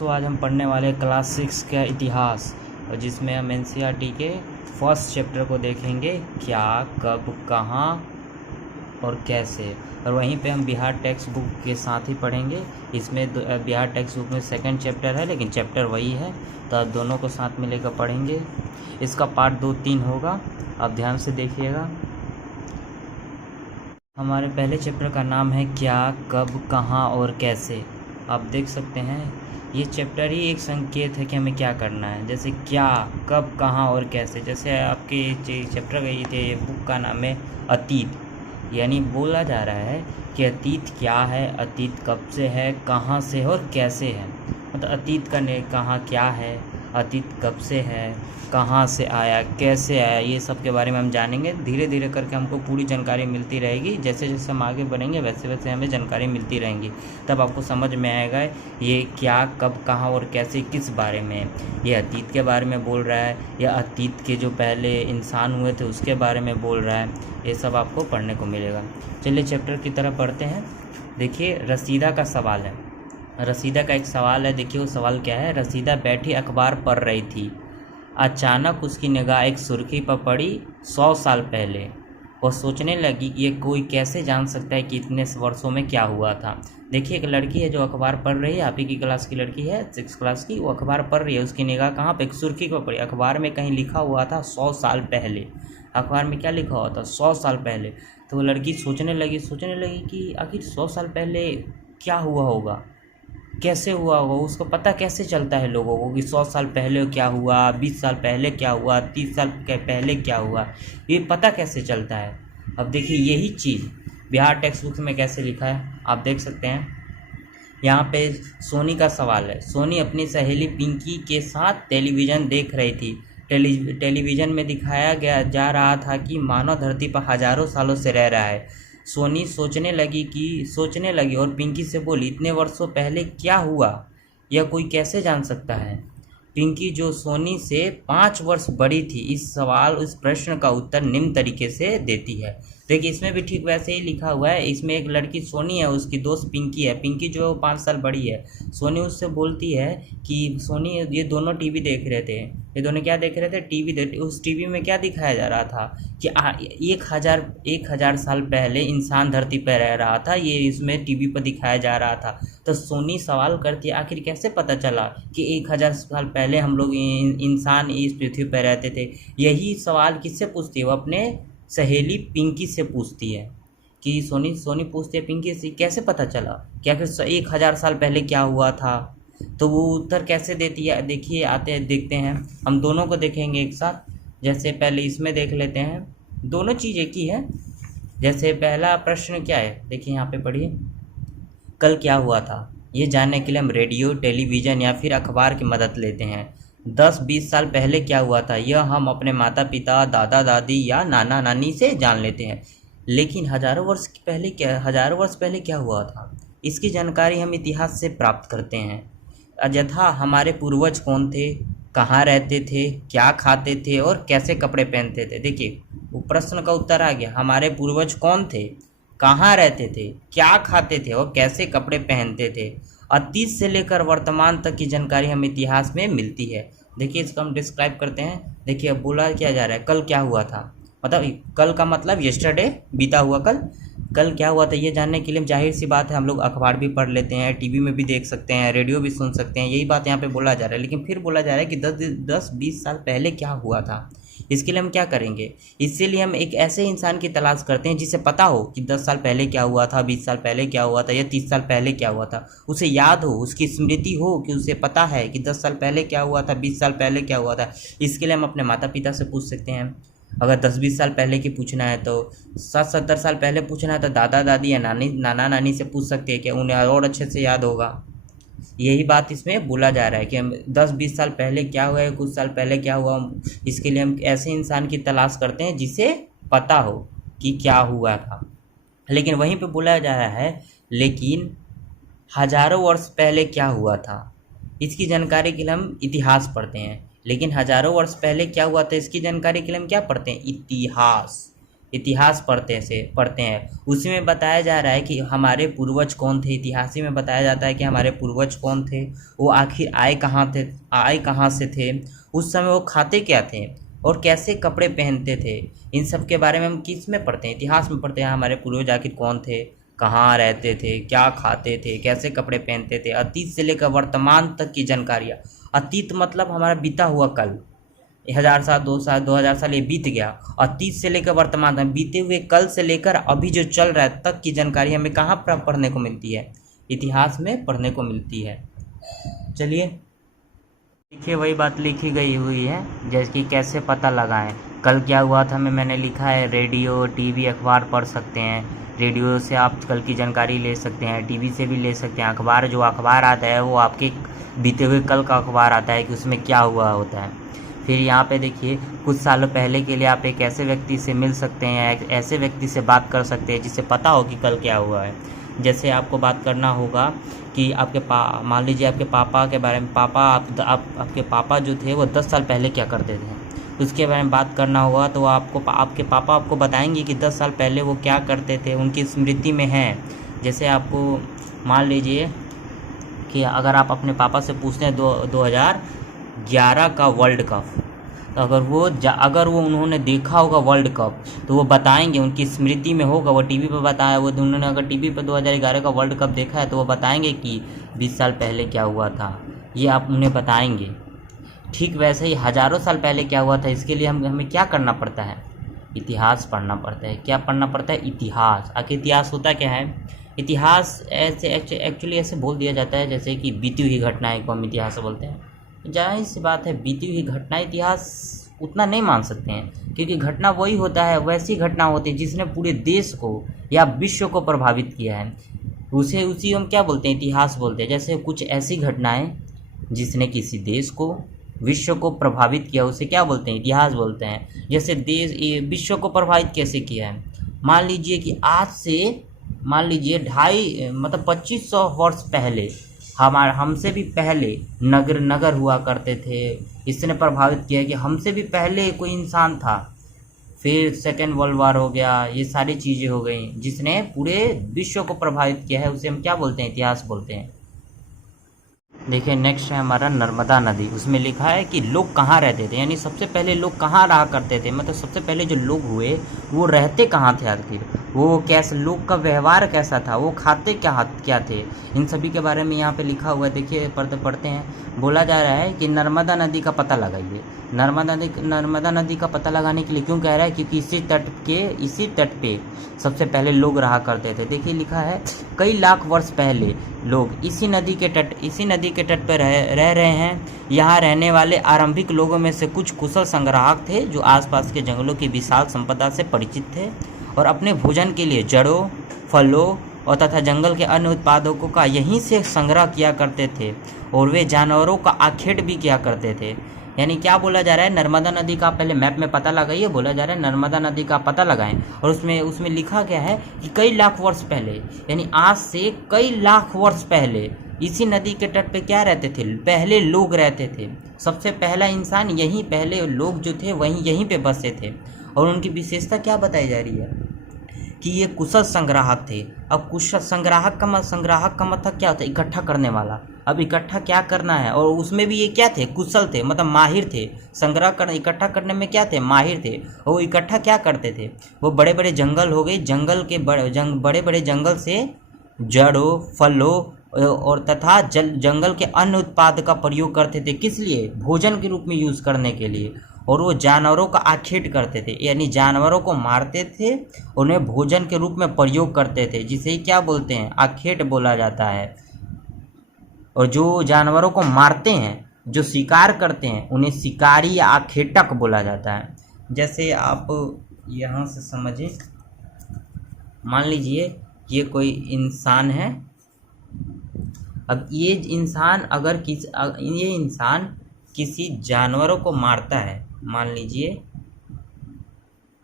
तो आज हम पढ़ने वाले क्लास 6 का इतिहास, और जिसमें हम एनसीईआरटी के फर्स्ट चैप्टर को देखेंगे, क्या, कब, कहाँ और कैसे। और वहीं पे हम बिहार टेक्स्ट बुक के साथ ही पढ़ेंगे। इसमें बिहार टेक्स्ट बुक में सेकंड चैप्टर है, लेकिन चैप्टर वही है, तो आप दोनों को साथ में लेकर पढ़ेंगे। इसका पार्ट 2-3 होगा, आप ध्यान से देखिएगा। हमारे पहले चैप्टर का नाम है क्या, कब, कहाँ और कैसे। आप देख सकते हैं ये चैप्टर ही एक संकेत है कि हमें क्या करना है। जैसे क्या, कब, कहाँ और कैसे। जैसे आपके चैप्टर गई थे, बुक का नाम है अतीत, यानी बोला जा रहा है कि अतीत क्या है, अतीत कब से है, कहाँ से और कैसे है। मतलब अतीत का कहाँ क्या है, अतीत कब से है, कहाँ से आया, कैसे आया, ये सब के बारे में हम जानेंगे। धीरे धीरे करके हमको पूरी जानकारी मिलती रहेगी। जैसे जैसे हम आगे बढ़ेंगे वैसे वैसे हमें जानकारी मिलती रहेंगी, तब आपको समझ में आएगा ये क्या, कब, कहाँ और कैसे किस बारे में। ये अतीत के बारे में बोल रहा है या अतीत के जो पहले इंसान हुए थे उसके बारे में बोल रहा है, ये सब आपको पढ़ने को मिलेगा। चलिए चैप्टर की तरफ बढ़ते हैं। देखिए रसीदा का सवाल है। रसीदा का एक सवाल है, देखिए वो सवाल क्या है। रसीदा बैठी अखबार पढ़ रही थी, अचानक उसकी निगाह एक सुर्खी पर पड़ी 100 साल पहले। वह सोचने लगी ये कोई कैसे जान सकता है कि इतने वर्षों में क्या हुआ था। देखिए एक लड़की है जो अखबार पढ़ रही है, आप ही की क्लास की लड़की है, 6 क्लास की, वो अखबार पढ़ रही है। उसकी निगाह कहाँ पे, एक सुर्खी पर पड़ी। अखबार में कहीं लिखा हुआ था 100 साल पहले। अखबार में क्या लिखा हुआ था, 100 साल पहले। तो वो लड़की सोचने लगी कि आखिर 100 साल पहले क्या हुआ होगा, कैसे हुआ होगा। उसको पता कैसे चलता है लोगों को कि 100 साल पहले क्या हुआ, 20 साल पहले क्या हुआ, 30 साल पहले क्या हुआ, ये पता कैसे चलता है। अब देखिए यही चीज़ बिहार टेक्स्ट बुक में कैसे लिखा है, आप देख सकते हैं। यहाँ पे सोनी का सवाल है। सोनी अपनी सहेली पिंकी के साथ टेलीविज़न देख रही थी। टेलीविज़न में दिखाया जा रहा था कि मानव धरती पर हजारों सालों से रह रहा है। सोनी सोचने लगी और पिंकी से बोली, इतने वर्षों पहले क्या हुआ, यह कोई कैसे जान सकता है। पिंकी जो सोनी से 5 वर्ष बड़ी थी, इस प्रश्न का उत्तर निम्न तरीके से देती है। देखिए इसमें भी ठीक वैसे ही लिखा हुआ है। इसमें एक लड़की सोनी है, उसकी दोस्त पिंकी है। पिंकी जो है वो 5 साल बड़ी है। सोनी उससे बोलती है कि सोनी, ये दोनों टीवी देख रहे थे। ये दोनों क्या देख रहे थे, टीवी। उस टीवी में क्या दिखाया जा रहा था कि 1000 साल पहले इंसान धरती पर रह रहा था, ये इसमें टीवी पर दिखाया जा रहा था। तो सोनी सवाल करती है आखिर कैसे पता चला कि 1000 साल पहले हम लोग इंसान इस पृथ्वी पर रहते थे। यही सवाल किससे पूछती है, वो अपने सहेली पिंकी से पूछती है कि सोनी पूछती है पिंकी से कैसे पता चला कि आखिर 1000 साल पहले क्या हुआ था। तो वो उत्तर कैसे देती है, देखिए आते हैं देखते हैं। हम दोनों को देखेंगे एक साथ। जैसे पहले इसमें देख लेते हैं, दोनों चीज़ एक ही है। जैसे पहला प्रश्न क्या है, देखिए यहाँ पे पढ़िए, कल क्या हुआ था। ये जानने के लिए हम रेडियो, टेलीविज़न या फिर अखबार की मदद लेते हैं। 10-20 साल पहले क्या हुआ था, यह हम अपने माता पिता, दादा दादी या नाना नानी से जान लेते हैं। लेकिन हजारों वर्ष पहले क्या हुआ था, इसकी जानकारी हम इतिहास से प्राप्त करते हैं। अजथा हमारे पूर्वज कौन थे, कहाँ रहते थे, क्या खाते थे और कैसे कपड़े पहनते थे। देखिए वो प्रश्न का उत्तर आ गया, हमारे पूर्वज कौन थे, कहाँ रहते थे, क्या खाते थे और कैसे कपड़े पहनते थे। अतीत से लेकर वर्तमान तक की जानकारी हमें इतिहास में मिलती है। देखिए इसको हम डिस्क्राइब करते हैं। देखिए अब बोला क्या जा रहा है, कल क्या हुआ था, मतलब कल का मतलब यस्टरडे, बीता हुआ कल क्या हुआ था। ये जानने के लिए जाहिर सी बात है हम लोग अखबार भी पढ़ लेते हैं, टीवी में भी देख सकते हैं, रेडियो भी सुन सकते हैं। यही बात यहाँ पे बोला जा रहा है। लेकिन फिर बोला जा रहा है कि 10-20 साल पहले क्या हुआ था। इसके लिए हम क्या करेंगे, इसके लिए हम एक ऐसे इंसान की तलाश करते हैं जिसे पता हो कि 10 साल पहले क्या हुआ था, 20 साल पहले क्या हुआ था या 30 साल पहले क्या हुआ था। उसे याद हो, उसकी स्मृति हो कि उसे पता है कि 10 साल पहले क्या हुआ था, 20 साल पहले क्या हुआ था। इसके लिए हम अपने माता पिता से पूछ सकते हैं। अगर 10-20 साल पहले की पूछना है तो 60-70 साल पहले पूछना है तो दादा दादी या नाना नानी से पूछ सकते हैं कि उन्हें और अच्छे से याद होगा। यही बात इसमें बोला जा रहा है कि हम 10-20 साल पहले क्या हुआ है, कुछ साल पहले क्या हुआ, इसके लिए हम ऐसे इंसान की तलाश करते हैं जिसे पता हो कि क्या हुआ था। लेकिन वहीं पे बोला जा रहा है लेकिन हजारों वर्ष पहले क्या हुआ था, इसकी जानकारी के लिए हम इतिहास पढ़ते हैं। लेकिन हजारों वर्ष पहले क्या हुआ था इसकी जानकारी के लिए हम क्या पढ़ते हैं, इतिहास। इतिहास पढ़ते हैं, उसी में बताया जा रहा है कि हमारे पूर्वज कौन थे। इतिहासी में बताया जाता है कि हमारे पूर्वज कौन थे, वो आखिर आए कहाँ से थे, उस समय वो खाते क्या थे और कैसे कपड़े पहनते थे। इन सब के बारे में हम किस में पढ़ते हैं, इतिहास में पढ़ते हैं। हमारे पूर्वज आखिर कौन थे, कहाँ रहते थे, क्या खाते थे, कैसे कपड़े पहनते थे। अतीत से लेकर वर्तमान तक की जानकारियाँ। अतीत मतलब हमारा बीता हुआ कल, 1000 साल 2 साल 2000 साल ये बीत गया। अतीत से लेकर वर्तमान तक, बीते हुए कल से लेकर अभी जो चल रहा है तक की जानकारी हमें कहाँ पढ़ने को मिलती है, इतिहास में पढ़ने को मिलती है। चलिए देखिए, वही बात लिखी गई हुई है, जैसे कि कैसे पता लगाएं कल क्या हुआ था। मैंने लिखा है रेडियो, टीवी, अखबार पढ़ सकते हैं। रेडियो से आप कल की जानकारी ले सकते हैं, टीवी से भी ले सकते हैं। अखबार, जो अखबार आता है वो आपके बीते हुए कल का अखबार आता है कि उसमें क्या हुआ होता है। फिर यहाँ पे देखिए, कुछ सालों पहले के लिए आप एक ऐसे व्यक्ति से मिल सकते हैं, ऐसे व्यक्ति से बात कर सकते हैं जिसे पता हो कि कल क्या हुआ है। जैसे आपको बात करना होगा कि मान लीजिए आपके पापा के बारे में, आपके पापा जो थे वो 10 साल पहले क्या करते थे, उसके बारे में बात करना होगा। तो आपके पापा आपको बताएंगे कि 10 साल पहले वो क्या करते थे, उनकी स्मृति में है। जैसे आपको मान लीजिए कि अगर आप अपने पापा से पूछते हैं 2011 का वर्ल्ड कप, तो अगर वो उन्होंने देखा होगा वर्ल्ड कप तो वो बताएंगे, उनकी स्मृति में होगा, वो टीवी पे बताया, वो उन्होंने अगर टीवी पे 2011 का वर्ल्ड कप देखा है तो वो बताएंगे कि 20 साल पहले क्या हुआ था, ये आप उन्हें बताएंगे। ठीक वैसे ही हज़ारों साल पहले क्या हुआ था, इसके लिए हमें क्या करना पड़ता है, इतिहास पढ़ना पड़ता है। क्या पढ़ना पड़ता है, इतिहास। आखिर इतिहास होता क्या है, इतिहास ऐसे एक्चुअली ऐसे बोल दिया जाता है जैसे कि बीती हुई घटनाएं को हम इतिहास बोलते हैं। जाहिर सी बात है, बीती हुई घटना इतिहास उतना नहीं मान सकते हैं, क्योंकि घटना वही होता है, वैसी घटना होती है जिसने पूरे देश को या विश्व को प्रभावित किया है, उसी हम क्या बोलते हैं, इतिहास बोलते हैं। जैसे कुछ ऐसी घटनाएं जिसने किसी देश को, विश्व को प्रभावित किया, उसे क्या बोलते हैं, इतिहास बोलते हैं। जैसे विश्व को प्रभावित कैसे किया है, मान लीजिए कि आज से मान लीजिए 2500 वर्ष पहले हमसे भी पहले नगर हुआ करते थे, इसने प्रभावित किया कि हमसे भी पहले कोई इंसान था। फिर सेकेंड वर्ल्ड वार हो गया, ये सारी चीज़ें हो गई जिसने पूरे विश्व को प्रभावित किया है, उसे हम क्या बोलते हैं, इतिहास बोलते हैं। देखिए नेक्स्ट है हमारा नर्मदा नदी। उसमें लिखा है कि लोग कहाँ रहते थे, यानी सबसे पहले लोग कहाँ रहा करते थे, मतलब सबसे पहले जो लोग हुए वो रहते कहाँ थे, आखिर वो कैसे, लोग का व्यवहार कैसा था, वो खाते क्या थे, इन सभी के बारे में यहाँ पे लिखा हुआ है। देखिए पढ़ते हैं, बोला जा रहा है कि नर्मदा नदी का पता लगाइए। नर्मदा नदी का पता लगाने के लिए क्यों कह रहा है, क्योंकि इसी तट पे सबसे पहले लोग रहा करते थे। देखिए लिखा है कई लाख वर्ष पहले लोग इसी नदी के तट पर रह रहे हैं। यहाँ रहने वाले आरंभिक लोगों में से कुछ कुशल संग्राहक थे जो आसपास के जंगलों की विशाल संपदा से परिचित थे और अपने भोजन के लिए जड़ों, फलों और तथा जंगल के अन्य उत्पादों का यहीं से संग्रह किया करते थे और वे जानवरों का आखेट भी किया करते थे। यानी क्या बोला जा रहा है, नर्मदा नदी का पहले मैप में पता लगाइए, बोला जा रहा है नर्मदा नदी का पता लगाएं। और उसमें लिखा गया है कि कई लाख वर्ष पहले, यानी आज से कई लाख वर्ष पहले इसी नदी के तट पे क्या रहते थे, पहले लोग रहते थे। सबसे पहला इंसान यहीं, पहले लोग जो थे वहीं यहीं पे बसे थे। और उनकी विशेषता क्या बताई जा रही है कि ये कुशल संग्राहक थे। अब कुशल संग्राहक का मतलब क्या होता है, इकट्ठा करने वाला। अब इकट्ठा क्या करना है, और उसमें भी ये क्या थे, कुशल थे, मतलब माहिर थे। इकट्ठा करने में क्या थे, माहिर थे। और वो इकट्ठा क्या करते थे, वो बड़े बड़े जंगल हो गए, बड़े बड़े जंगल से जड़ों, फलों और तथा जंगल के अन्य उत्पाद का प्रयोग करते थे। किस लिए, भोजन के रूप में यूज़ करने के लिए। और वो जानवरों का आखेट करते थे, यानी जानवरों को मारते थे, उन्हें भोजन के रूप में प्रयोग करते थे, जिसे क्या बोलते हैं, आखेट बोला जाता है। और जो जानवरों को मारते हैं, जो शिकार करते हैं, उन्हें शिकारी या आखेटक बोला जाता है। जैसे आप यहाँ से समझें, मान लीजिए ये कोई इंसान है। अब ये इंसान किसी जानवरों को मारता है, मान लीजिए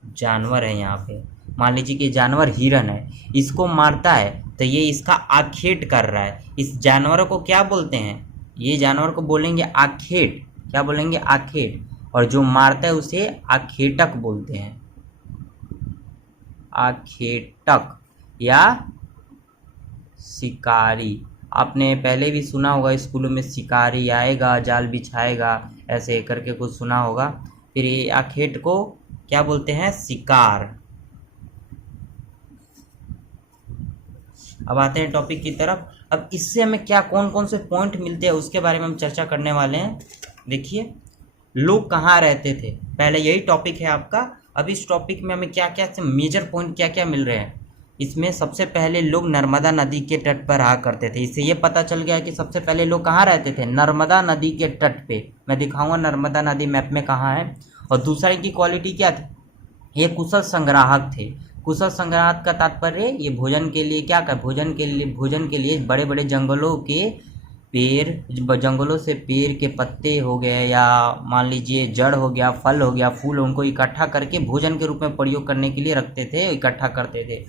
जानवर है यहाँ पे, मान लीजिए कि जानवर हिरन है, इसको मारता है तो ये इसका आखेट कर रहा है। इस जानवरों को क्या बोलते हैं, ये जानवर को बोलेंगे आखेट। क्या बोलेंगे, आखेट। और जो मारता है उसे आखेटक बोलते हैं। आखेटक या शिकारी। आपने पहले भी सुना होगा स्कूलों में, शिकारी आएगा जाल बिछाएगा, ऐसे करके कुछ सुना होगा। फिर ये आखेट को क्या बोलते हैं? शिकार। अब आते हैं टॉपिक की तरफ। अब इससे हमें क्या कौन कौन से पॉइंट मिलते हैं उसके बारे में हम चर्चा करने वाले हैं। देखिए, लोग कहाँ रहते थे, पहले यही टॉपिक है आपका। अब इस टॉपिक में हमें क्या क्या मेजर पॉइंट क्या क्या मिल रहे हैं। इसमें सबसे पहले लोग नर्मदा नदी के तट पर रहा करते थे। इससे ये पता चल गया कि सबसे पहले लोग कहाँ रहते थे? नर्मदा नदी के तट पे। मैं दिखाऊंगा नर्मदा नदी मैप में कहाँ है। और दूसरा इनकी क्वालिटी क्या थी? ये कुशल संग्राहक थे। कुशल संग्राहक का तात्पर्य ये भोजन के लिए क्या कर भोजन के लिए बड़े बड़े जंगलों के पेड़, जंगलों से पेड़ के पत्ते हो गए या मान लीजिए जड़ हो गया, फल हो गया, फूल, उनको इकट्ठा करके भोजन के रूप में प्रयोग करने के लिए रखते थे, इकट्ठा करते थे।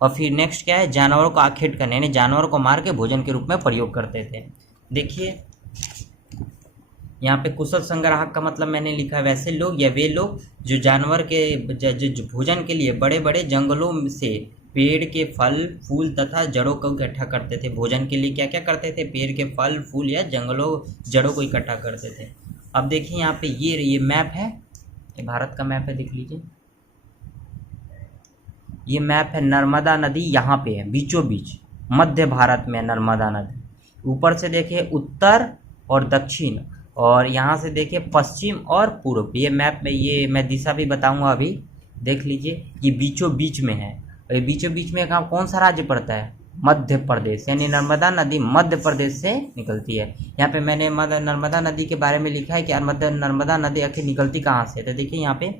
और फिर नेक्स्ट क्या है? जानवरों को आखेट करने, यानी जानवरों को मार के भोजन के रूप में प्रयोग करते थे। देखिए यहाँ पे कुशल संग्राहक का मतलब मैंने लिखा, वैसे लोग या वे लोग जो जानवर के जो भोजन के लिए बड़े बड़े जंगलों से पेड़ के फल फूल तथा जड़ों को इकट्ठा करते थे। भोजन के लिए क्या क्या करते थे? पेड़ के फल फूल या जड़ों को इकट्ठा करते थे। अब देखिए यहाँ पे ये मैप है, ये भारत का मैप है, देख लीजिए। ये मैप है, नर्मदा नदी यहाँ पे है बीचों बीच, मध्य भारत में नर्मदा नदी। ऊपर से देखिए उत्तर और दक्षिण, और यहाँ से देखिए पश्चिम और पूर्व। ये मैप में, ये मैं दिशा भी बताऊंगा अभी, देख लीजिए। ये बीचों बीच में है, और ये बीचों बीच में कौन सा राज्य पड़ता है? मध्य प्रदेश। यानी नर्मदा नदी मध्य प्रदेश से निकलती है। यहाँ पे मैंने नर्मदा नदी के बारे में लिखा है कि नर्मदा नदी आखिर निकलती कहाँ से। तो देखिए यहाँ पे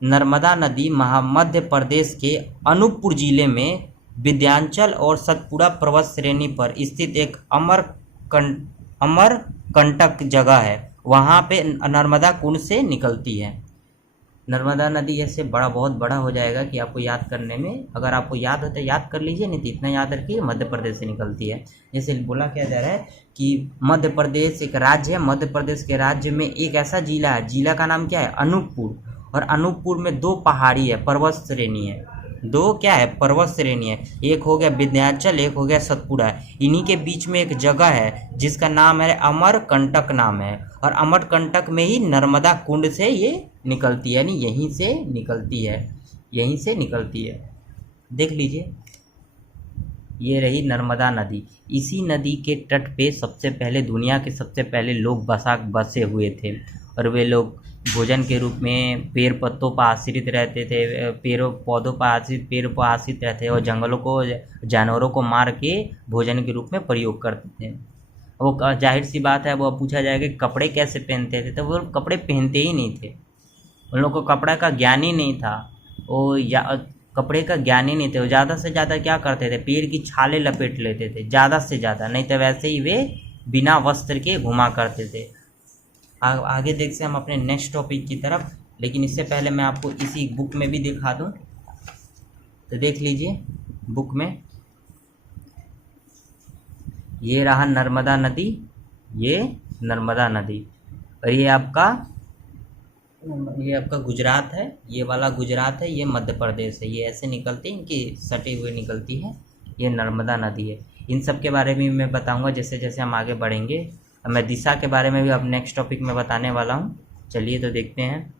नर्मदा नदी मध्य प्रदेश के अनूपपुर जिले में विंध्याचल और सतपुड़ा पर्वत श्रेणी पर स्थित एक अमरकंटक जगह है, वहाँ पे नर्मदा कुंड से निकलती है। नर्मदा नदी ऐसे बहुत बड़ा हो जाएगा कि आपको याद करने में, अगर आपको याद हो तो याद कर लीजिए, नहीं तो इतना याद रखिए मध्य प्रदेश से निकलती है। जैसे बोला क्या जा रहा है कि मध्य प्रदेश एक राज्य है, मध्य प्रदेश के राज्य में एक ऐसा जिला है, जिला का नाम क्या है? अनूपपुर। और अनूपपुर में 2 पहाड़ी है, पर्वत श्रेणी है। 2 क्या है? पर्वत श्रेणी है। एक हो गया विंध्याचल, एक हो गया सतपुड़ा। इन्हीं के बीच में एक जगह है जिसका नाम है अमरकंटक नाम है, और अमरकंटक में ही नर्मदा कुंड से ये निकलती है, यानी यहीं से निकलती है, यहीं से निकलती है। देख लीजिए, ये रही नर्मदा नदी। इसी नदी के तट पे सबसे पहले, दुनिया के सबसे पहले लोग बसे हुए थे, और वे लोग भोजन के रूप में पेड़ पत्तों पर आश्रित रहते थे, पेड़ पर आश्रित रहते और जंगलों को, जानवरों को मार के भोजन के रूप में प्रयोग करते थे। वो जाहिर सी बात है, वो पूछा जाएगा कि कपड़े कैसे पहनते थे, तो वो कपड़े पहनते ही नहीं थे। उन लोगों को कपड़ा का ज्ञान ही नहीं था, वो कपड़े का ज्ञान ही नहीं थे। वो ज़्यादा से ज़्यादा क्या करते थे? पेड़ की छाले लपेट लेते थे ज़्यादा से ज़्यादा, नहीं तो वैसे ही वे बिना वस्त्र के घुमा करते थे। आगे देख से हम अपने नेक्स्ट टॉपिक की तरफ, लेकिन इससे पहले मैं आपको इसी बुक में भी दिखा दूं। तो देख लीजिए बुक में, ये रहा नर्मदा नदी, ये नर्मदा नदी, और ये आपका गुजरात है, ये वाला गुजरात है, ये मध्य प्रदेश है। ये ऐसे निकलती है, इनकी सटे हुए निकलती है, ये नर्मदा नदी है। इन सब के बारे में मैं बताऊंगा जैसे जैसे हम आगे बढ़ेंगे। मैं दिशा के बारे में भी अब नेक्स्ट टॉपिक में बताने वाला हूँ। चलिए तो देखते हैं।